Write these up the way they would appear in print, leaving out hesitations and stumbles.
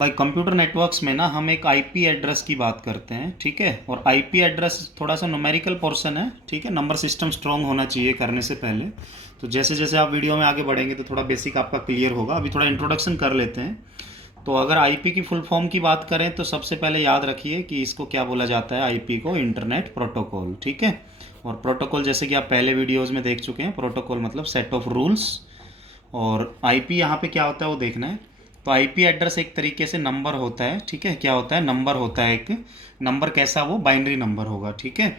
भाई computer networks में ना हम एक आईपी एड्रेस की बात करते हैं, ठीक है। और आईपी एड्रेस थोड़ा सा न्यूमेरिकल पोर्शन है, ठीक है। नंबर सिस्टम स्ट्रॉन्ग होना चाहिए करने से पहले। तो जैसे जैसे आप वीडियो में आगे बढ़ेंगे तो थोड़ा बेसिक आपका क्लियर होगा। अभी थोड़ा इंट्रोडक्शन कर लेते हैं। तो अगर आईपी की फुल फॉर्म की बात करें तो सबसे पहले याद रखिए कि इसको क्या बोला जाता है। आईपी को इंटरनेट प्रोटोकॉल, ठीक है। और प्रोटोकॉल जैसे कि आप पहले वीडियोज़ में देख चुके हैं, प्रोटोकॉल मतलब सेट ऑफ रूल्स। और आईपी यहाँ पे क्या होता है वो देखना है। तो आईपी एड्रेस एक तरीके से नंबर होता है, ठीक है। क्या होता है? नंबर होता है। एक नंबर कैसा? वो बाइनरी नंबर होगा, ठीक है।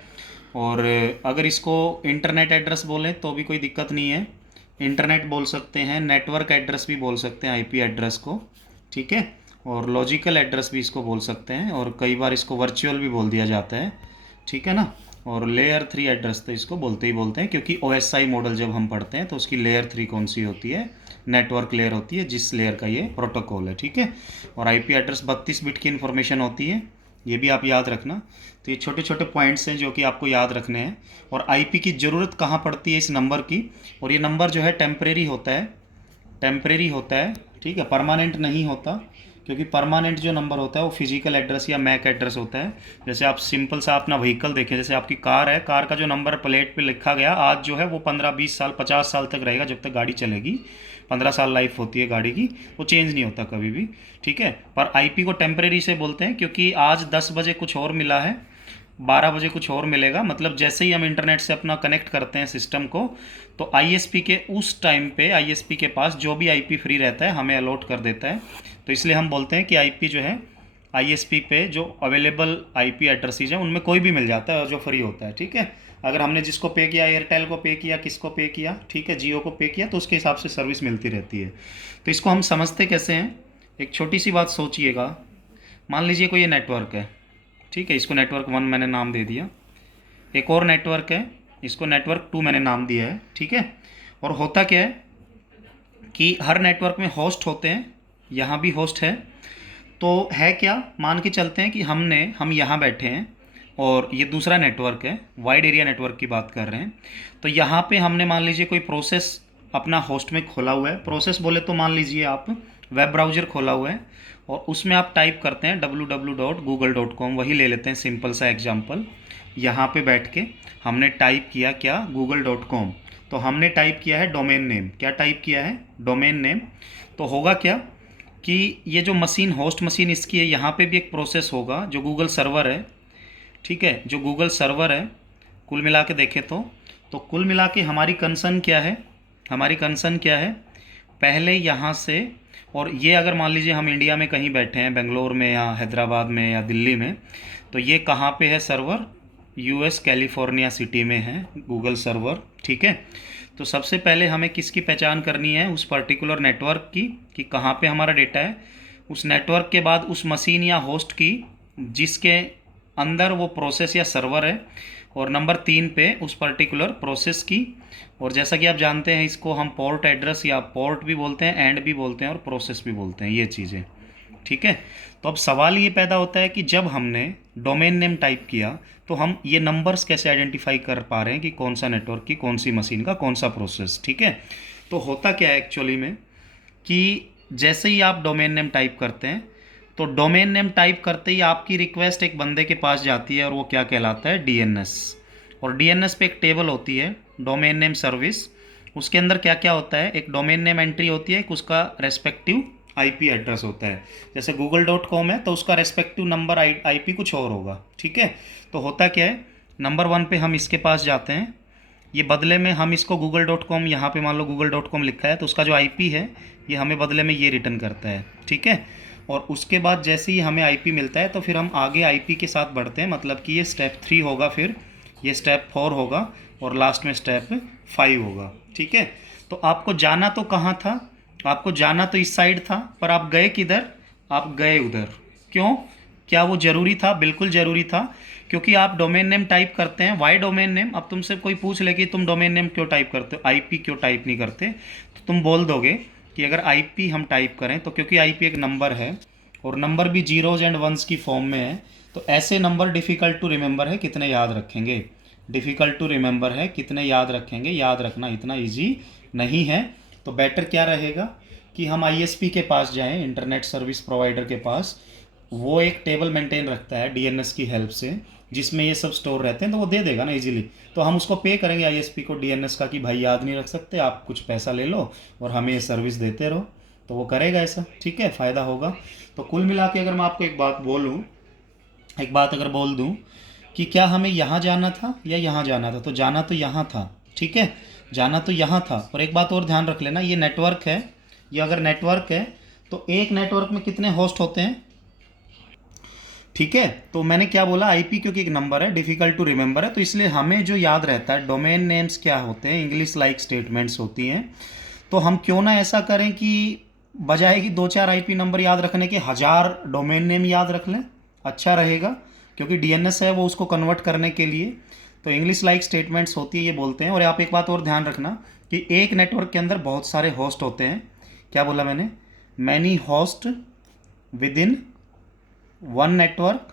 और अगर इसको इंटरनेट एड्रेस बोलें तो भी कोई दिक्कत नहीं है। इंटरनेट बोल सकते हैं, नेटवर्क एड्रेस भी बोल सकते हैं आईपी एड्रेस को, ठीक है। और लॉजिकल एड्रेस भी इसको बोल सकते हैं, और कई बार इसको वर्चुअल भी बोल दिया जाता है, ठीक है ना। और लेयर 3 एड्रेस तो इसको बोलते ही बोलते हैं, क्योंकि ओएसआई मॉडल जब हम पढ़ते हैं तो उसकी लेयर 3 कौन सी होती है? नेटवर्क लेयर होती है, जिस लेयर का ये प्रोटोकॉल है, ठीक है। और आईपी एड्रेस 32 बिट की इन्फॉर्मेशन होती है, ये भी आप याद रखना। तो ये छोटे छोटे पॉइंट्स हैं जो कि आपको याद रखने हैं। और आईपी की ज़रूरत कहाँ पड़ती है इस नंबर की? और ये नंबर जो है टेम्परेरी होता है, टेम्परेरी होता है, ठीक है। परमानेंट नहीं होता, क्योंकि परमानेंट जो नंबर होता है वो फिजिकल एड्रेस या मैक एड्रेस होता है। जैसे आप सिंपल सा अपना व्हीकल देखें, जैसे आपकी कार है, कार का जो नंबर प्लेट पे लिखा गया आज जो है वो 15-20 साल 50 साल तक रहेगा, जब तक गाड़ी चलेगी। 15 साल लाइफ होती है गाड़ी की, वो चेंज नहीं होता कभी भी, ठीक है। पर आईपी को टेम्परेरी से बोलते हैं, क्योंकि आज 10 बजे कुछ और मिला है, 12 बजे कुछ और मिलेगा। मतलब जैसे ही हम इंटरनेट से अपना कनेक्ट करते हैं सिस्टम को, तो आईएसपी के उस टाइम पे आईएसपी के पास जो भी आईपी फ्री रहता है हमें अलॉट कर देता है। तो इसलिए हम बोलते हैं कि आईपी जो है, आईएसपी पे जो अवेलेबल आईपी एड्रेसेज हैं उनमें कोई भी मिल जाता है और जो फ्री होता है, ठीक है। अगर हमने जिसको पे किया, एयरटेल को पे किया, किसको पे किया, ठीक है, जियो को पे किया, तो उसके हिसाब से सर्विस मिलती रहती है। तो इसको हम समझते कैसे हैं? एक छोटी सी बात सोचिएगा। मान लीजिए कोई ये नेटवर्क है, ठीक है, इसको नेटवर्क 1 मैंने नाम दे दिया। एक और नेटवर्क है, इसको नेटवर्क 2 मैंने नाम दिया है, ठीक है। और होता क्या है कि हर नेटवर्क में होस्ट होते हैं, यहाँ भी होस्ट है। तो है क्या, मान के चलते हैं कि हम यहाँ बैठे हैं और ये दूसरा नेटवर्क है, वाइड एरिया नेटवर्क की बात कर रहे हैं। तो यहाँ पे हमने मान लीजिए कोई प्रोसेस अपना होस्ट में खोला हुआ है। प्रोसेस बोले तो मान लीजिए आप वेब ब्राउज़र खोला हुआ है और उसमें आप टाइप करते हैं www.google.com, वही ले लेते हैं सिंपल सा एग्जांपल। यहाँ पे बैठ के हमने टाइप किया क्या? google.com। तो हमने टाइप किया है डोमेन नेम। क्या टाइप किया है? Domain name. तो होगा क्या कि ये जो मशीन, होस्ट मशीन इसकी है, यहाँ पे भी एक प्रोसेस होगा जो गूगल सर्वर है, ठीक है, जो गूगल सर्वर है। कुल मिला के देखें तो कुल मिला के हमारी कंसर्न क्या है? हमारी कंसर्न क्या है? पहले यहाँ से, और ये अगर मान लीजिए हम इंडिया में कहीं बैठे हैं, बेंगलोर में या हैदराबाद में या दिल्ली में, तो ये कहाँ पे है सर्वर? यूएस कैलिफोर्निया सिटी में है गूगल सर्वर, ठीक है। तो सबसे पहले हमें किसकी पहचान करनी है? उस पर्टिकुलर नेटवर्क की, कि कहाँ पे हमारा डेटा है। उस नेटवर्क के बाद उस मशीन या होस्ट की जिसके अंदर वो प्रोसेस या सर्वर है। और नंबर 3 पे उस पर्टिकुलर प्रोसेस की। और जैसा कि आप जानते हैं इसको हम पोर्ट एड्रेस या पोर्ट भी बोलते हैं, एंड भी बोलते हैं और प्रोसेस भी बोलते हैं, ये चीज़ें, ठीक है। तो अब सवाल ये पैदा होता है कि जब हमने डोमेन नेम टाइप किया तो हम ये नंबर्स कैसे आइडेंटिफाई कर पा रहे हैं कि कौन सा नेटवर्क की, कौन सी मशीन का, कौन सा प्रोसेस, ठीक है। तो होता क्या है एक्चुअली में कि जैसे ही आप डोमेन नेम टाइप करते हैं, तो डोमेन नेम टाइप करते ही आपकी रिक्वेस्ट एक बंदे के पास जाती है और वो क्या कहलाता है? डीएनएस। और डीएनएस पे एक टेबल होती है, डोमेन नेम सर्विस। उसके अंदर क्या क्या होता है? एक डोमेन नेम एंट्री होती है, एक उसका रेस्पेक्टिव आईपी एड्रेस होता है। जैसे google.com है तो उसका रेस्पेक्टिव नंबर आईपी कुछ और होगा, ठीक है। तो होता क्या है, नंबर 1 पे हम इसके पास जाते हैं, ये बदले में हम इसको google.com, यहाँ पे मान लो google.com लिखा है तो उसका जो आईपी है ये हमें बदले में ये रिटर्न करता है, ठीक है। और उसके बाद जैसे ही हमें आईपी मिलता है तो फिर हम आगे आईपी के साथ बढ़ते हैं, मतलब कि ये स्टेप 3 होगा, फिर ये स्टेप 4 होगा और लास्ट में स्टेप 5 होगा, ठीक है। तो आपको जाना तो कहाँ था? आपको जाना तो इस साइड था, पर आप गए किधर? आप गए उधर। क्यों? क्या वो ज़रूरी था? बिल्कुल ज़रूरी था, क्योंकि आप डोमेन नेम टाइप करते हैं। Why domain name? अब तुमसे कोई पूछ ले कि तुम डोमेन नेम क्यों टाइप करते हो, आईपी क्यों टाइप नहीं करते, तो तुम बोल दोगे कि अगर आईपी हम टाइप करें तो क्योंकि आईपी एक नंबर है और नंबर भी जीरोज़ एंड वंस की फॉर्म में है, तो ऐसे नंबर डिफ़िकल्ट टू रिमेंबर है, कितने याद रखेंगे? डिफ़िकल्ट टू रिमेंबर है, कितने याद रखेंगे? याद रखना इतना ईजी नहीं है। तो बेटर क्या रहेगा कि हम आईएसपी के पास जाएं, इंटरनेट सर्विस प्रोवाइडर के पास। वो एक टेबल मेंटेन रखता है डीएनएस की हेल्प से, जिसमें ये सब स्टोर रहते हैं, तो वो दे देगा ना इजीली। तो हम उसको पे करेंगे आईएसपी को डीएनएस का कि भाई याद नहीं रख सकते आप, कुछ पैसा ले लो और हमें ये सर्विस देते रहो, तो वो करेगा ऐसा। ठीक है, फ़ायदा होगा। तो कुल मिला के अगर मैं आपको एक बात अगर बोल दूँ कि क्या हमें यहाँ जाना था या यहाँ जाना था, तो जाना तो यहाँ था। ठीक है, जाना तो यहाँ था। और एक बात और ध्यान रख लेना, ये नेटवर्क है, ये अगर नेटवर्क है तो एक नेटवर्क में कितने होस्ट होते हैं। ठीक है, तो मैंने क्या बोला, आईपी क्योंकि एक नंबर है, डिफ़िकल्ट टू रिमेंबर है, तो इसलिए हमें जो याद रहता है डोमेन नेम्स क्या होते हैं, इंग्लिश लाइक स्टेटमेंट्स होती हैं। तो हम क्यों ना ऐसा करें कि बजाय कि 2-4 आईपी नंबर याद रखने के 1000 डोमेन नेम याद रख लें, अच्छा रहेगा। क्योंकि डीएनएस है वो उसको कन्वर्ट करने के लिए, तो इंग्लिश लाइक स्टेटमेंट्स होती है, ये बोलते हैं। और आप एक बात और ध्यान रखना कि एक नेटवर्क के अंदर बहुत सारे होस्ट होते हैं। क्या बोला मैंने, many host with in one network.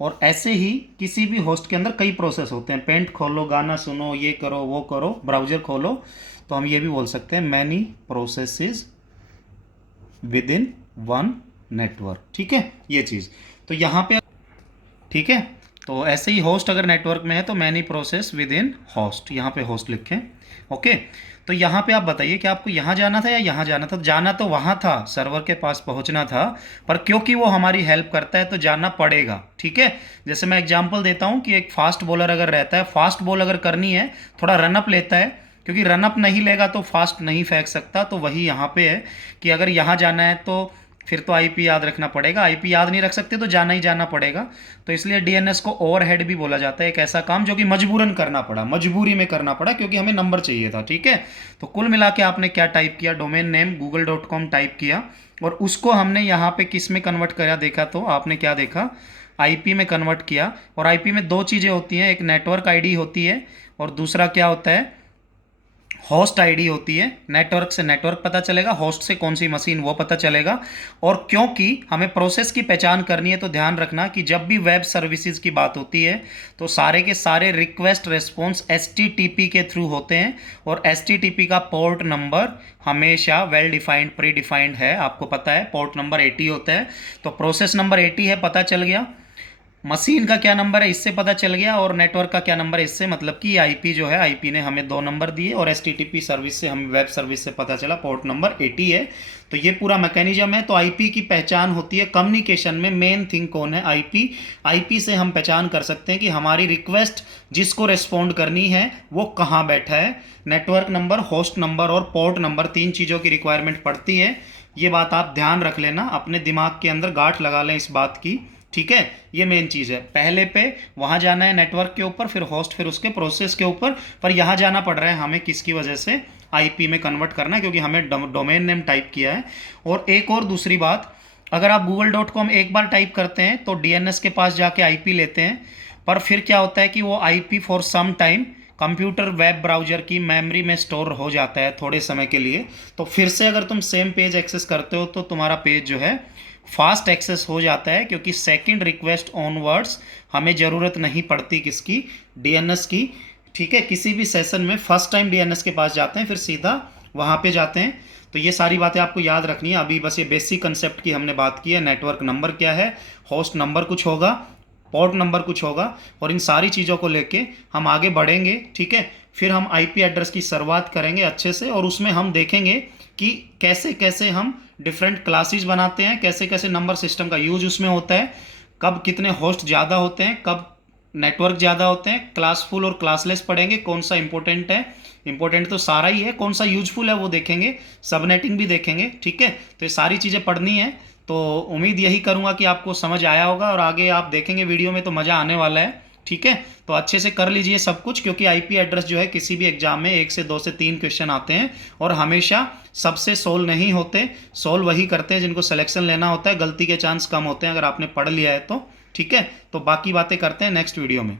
और ऐसे ही किसी भी होस्ट के अंदर कई प्रोसेस होते हैं, पेंट खोलो, गाना सुनो, ये करो, वो करो, ब्राउज़र खोलो, तो हम ये भी बोल सकते हैं many processes with in one network. ठीक है, ये चीज़ तो यहाँ पे, ठीक है। तो ऐसे ही होस्ट अगर नेटवर्क में है तो many process with in host, यहाँ पे होस्ट लिखें। ओके, तो यहाँ पे आप बताइए कि आपको यहाँ जाना था या यहाँ जाना था। जाना तो वहाँ था, सर्वर के पास पहुँचना था, पर क्योंकि वो हमारी हेल्प करता है तो जाना पड़ेगा। ठीक है, जैसे मैं एग्जांपल देता हूँ कि एक फास्ट बॉलर अगर रहता है, फास्ट बॉल अगर करनी है थोड़ा रनअप लेता है, क्योंकि रनअप नहीं लेगा तो फास्ट नहीं फेंक सकता। तो वही यहाँ पे है कि अगर यहाँ जाना है तो फिर तो आईपी याद रखना पड़ेगा, आईपी याद नहीं रख सकते तो जाना ही जाना पड़ेगा। तो इसलिए डीएनएस को ओवरहेड भी बोला जाता है, एक ऐसा काम जो कि मजबूरन करना पड़ा, मजबूरी में करना पड़ा, क्योंकि हमें नंबर चाहिए था। ठीक है, तो कुल मिला के आपने क्या टाइप किया, डोमेन नेम google.com टाइप किया, और उसको हमने यहाँ पे किस में कन्वर्ट करा देखा, तो आपने क्या देखा, आईपी में कन्वर्ट किया। और आईपी में दो चीज़ें होती हैं, एक नेटवर्क आईडी होती है और दूसरा क्या होता है, होस्ट आईडी होती है। नेटवर्क से नेटवर्क पता चलेगा, होस्ट से कौन सी मशीन वो पता चलेगा। और क्योंकि हमें प्रोसेस की पहचान करनी है तो ध्यान रखना कि जब भी वेब सर्विसेज की बात होती है तो सारे के सारे रिक्वेस्ट रिस्पॉन्स एचटीटीपी के थ्रू होते हैं, और एचटीटीपी का पोर्ट नंबर हमेशा वेल डिफाइंड प्री डिफाइंड है, आपको पता है पोर्ट नंबर 80 होता है। तो प्रोसेस नंबर 80 है, पता चल गया। मशीन का क्या नंबर है इससे पता चल गया, और नेटवर्क का क्या नंबर है इससे, मतलब कि आईपी जो है, आईपी ने हमें 2 नंबर दिए, और एचटीटीपी सर्विस से हमें वेब सर्विस से पता चला पोर्ट नंबर 80 है। तो ये पूरा मैकेनिज्म है। तो आईपी की पहचान होती है कम्युनिकेशन में, मेन थिंग कौन है, आईपी। आईपी से हम पहचान कर सकते हैं कि हमारी रिक्वेस्ट जिसको रिस्पॉन्ड करनी है वो कहाँ बैठा है। नेटवर्क नंबर, होस्ट नंबर और पोर्ट नंबर, 3 चीज़ों की रिक्वायरमेंट पड़ती है। ये बात आप ध्यान रख लेना, अपने दिमाग के अंदर गांठ लगा लें इस बात की। ठीक है, ये मेन चीज़ है। पहले पे वहाँ जाना है नेटवर्क के ऊपर, फिर होस्ट, फिर उसके प्रोसेस के ऊपर, पर यहाँ जाना पड़ रहा है हमें किसकी वजह से, आईपी में कन्वर्ट करना है, क्योंकि हमें डोमेन नेम टाइप किया है। और एक और दूसरी बात, अगर आप google.com एक बार टाइप करते हैं तो डीएनएस के पास जाके आईपी लेते हैं, पर फिर क्या होता है कि वो IP for some time computer web browser की मेमोरी में स्टोर हो जाता है थोड़े समय के लिए। तो फिर से अगर तुम सेम पेज एक्सेस करते हो तो तुम्हारा पेज जो है फास्ट एक्सेस हो जाता है, क्योंकि सेकंड रिक्वेस्ट ऑनवर्ड्स हमें ज़रूरत नहीं पड़ती किसकी, डीएनएस की। ठीक है, किसी भी सेशन में फर्स्ट टाइम डीएनएस के पास जाते हैं फिर सीधा वहाँ पे जाते हैं। तो ये सारी बातें आपको याद रखनी है। अभी बस ये बेसिक कंसेप्ट की हमने बात की है, नेटवर्क नंबर क्या है, होस्ट नंबर कुछ होगा, पोर्ट नंबर कुछ होगा, और इन सारी चीज़ों को लेके हम आगे बढ़ेंगे। ठीक है, फिर हम आईपी एड्रेस की शुरुआत करेंगे अच्छे से, और उसमें हम देखेंगे कि कैसे कैसे हम डिफरेंट क्लासेस बनाते हैं, कैसे कैसे नंबर सिस्टम का यूज उसमें होता है, कब कितने होस्ट ज़्यादा होते हैं, कब नेटवर्क ज़्यादा होते हैं, क्लासफुल और क्लासलेस पढ़ेंगे, कौन सा इंपॉर्टेंट है, इंपॉर्टेंट तो सारा ही है, कौन सा यूजफुल है वो देखेंगे, सबनेटिंग भी देखेंगे। ठीक है, तो ये सारी चीज़ें पढ़नी है। तो उम्मीद यही करूँगा कि आपको समझ आया होगा, और आगे आप देखेंगे वीडियो में तो मज़ा आने वाला है। ठीक है, तो अच्छे से कर लीजिए सब कुछ, क्योंकि आईपी एड्रेस जो है किसी भी एग्जाम में 1 से 2 से 3 क्वेश्चन आते हैं, और हमेशा सबसे सोल्व नहीं होते, सोल्व वही करते हैं जिनको सिलेक्शन लेना होता है, गलती के चांस कम होते हैं अगर आपने पढ़ लिया है तो। ठीक है, तो बाकी बातें करते हैं नेक्स्ट वीडियो में।